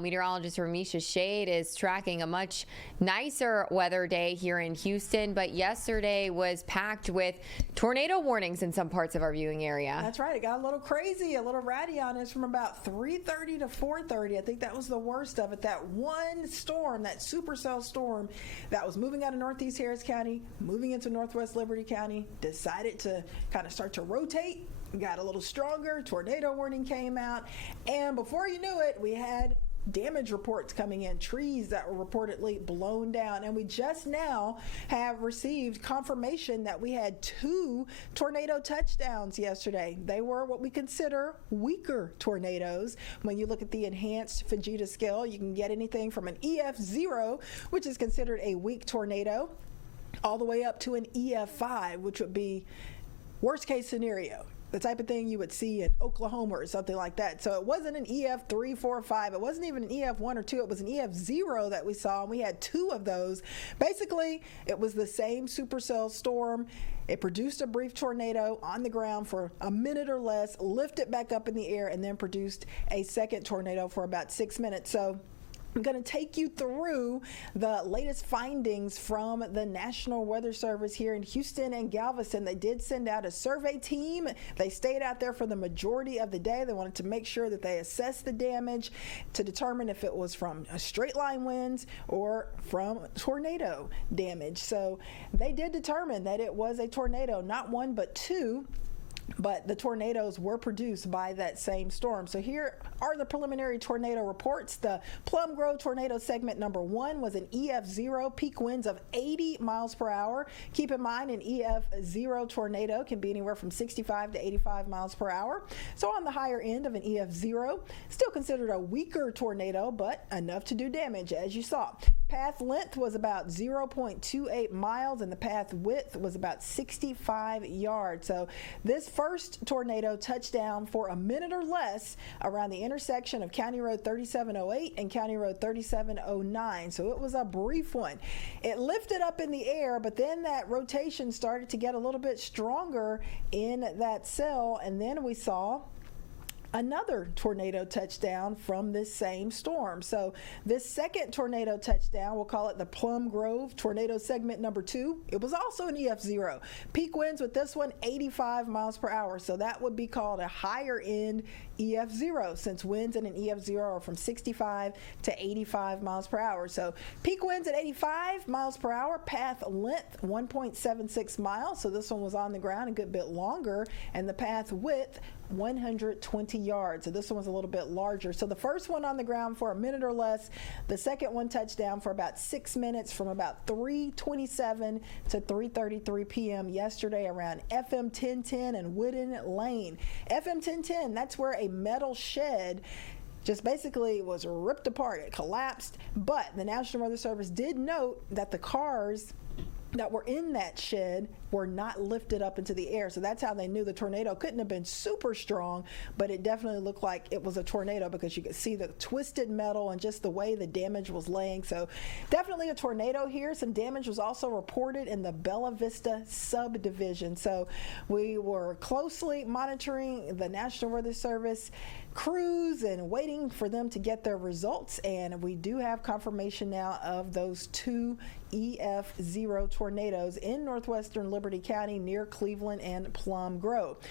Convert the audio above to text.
Meteorologist Remeisha Shade is tracking a much nicer weather day here in Houston, but yesterday was packed with tornado warnings in some parts of our viewing area. That's right. It got a little crazy, a little ratty on us from about 3:30 to 4:30. I think that was the worst of it. That one storm, that supercell storm that was moving out of Northeast Harris County, moving into Northwest Liberty County, decided to kind of start to rotate, got a little stronger, tornado warning came out, and before you knew it, we had damage reports coming in, trees that were reportedly blown down, and we just now have received confirmation that we had 2 tornado touchdowns yesterday. They were what we consider weaker tornadoes. When you look at the enhanced Fujita scale, you can get anything from an EF0, which is considered a weak tornado, all the way up to an EF5, which would be worst case scenario, the type of thing you would see in Oklahoma or something like that. So it wasn't an EF3, 4, 5. It wasn't even an EF1 or 2. It was an EF0 that we saw, and we had 2 of those. Basically, it was the same supercell storm. It produced a brief tornado on the ground for a minute or less, lifted back up in the air, and then produced a second tornado for about 6 minutes. So I'm going to take you through the latest findings from the National Weather Service here in Houston and Galveston. They did send out a survey team. They stayed out there for the majority of the day. They wanted to make sure that they assessed the damage to determine if it was from straight line winds or from tornado damage. So they did determine that it was a tornado, not one but 2. But the tornadoes were produced by that same storm. So here are the preliminary tornado reports. The Plum tornado segment number 1 was an EF0, peak winds of 80 miles per hour. Keep in mind, an EF0 tornado can be anywhere from 65 to 85 miles per hour. So on the higher end of an EF0, still considered a weaker tornado, but enough to do damage, as you saw. Path length was about 0.28 miles, and the path width was about 65 yards. So this first tornado touched down for a minute or less around the intersection of County Road 3708 and County Road 3709. So it was a brief one. It lifted up in the air, but then that rotation started to get a little bit stronger in that cell, and then we saw another tornado touchdown from this same storm. So this second tornado touchdown, we'll call it the Plum tornado segment number 2. It was also an EF0. Peak winds with this one, 85 miles per hour. So that would be called a higher end EF0, since winds in an EF0 are from 65 to 85 miles per hour. So peak winds at 85 miles per hour, path length 1.76 miles. So this one was on the ground a good bit longer, and the path width 120 yards. So this one was a little bit larger. So the first one on the ground for a minute or less, the second one touched down for about 6 minutes from about 3:27 to 3:33 p.m. yesterday around FM 1010 and Wooden Lane. FM 1010, that's where a metal shed just basically was ripped apart. It collapsed, but the National Weather Service did note that the cars that were in that shed were not lifted up into the air. So that's how they knew the tornado couldn't have been super strong, but it definitely looked like it was a tornado because you could see the twisted metal and just the way the damage was laying. So definitely a tornado here. Some damage was also reported in the Bella Vista subdivision. So we were closely monitoring the National Weather Service crews and waiting for them to get their results, and we do have confirmation now of those 2 EF0 tornadoes in northwestern Liberty County near Cleveland and Plum Grove.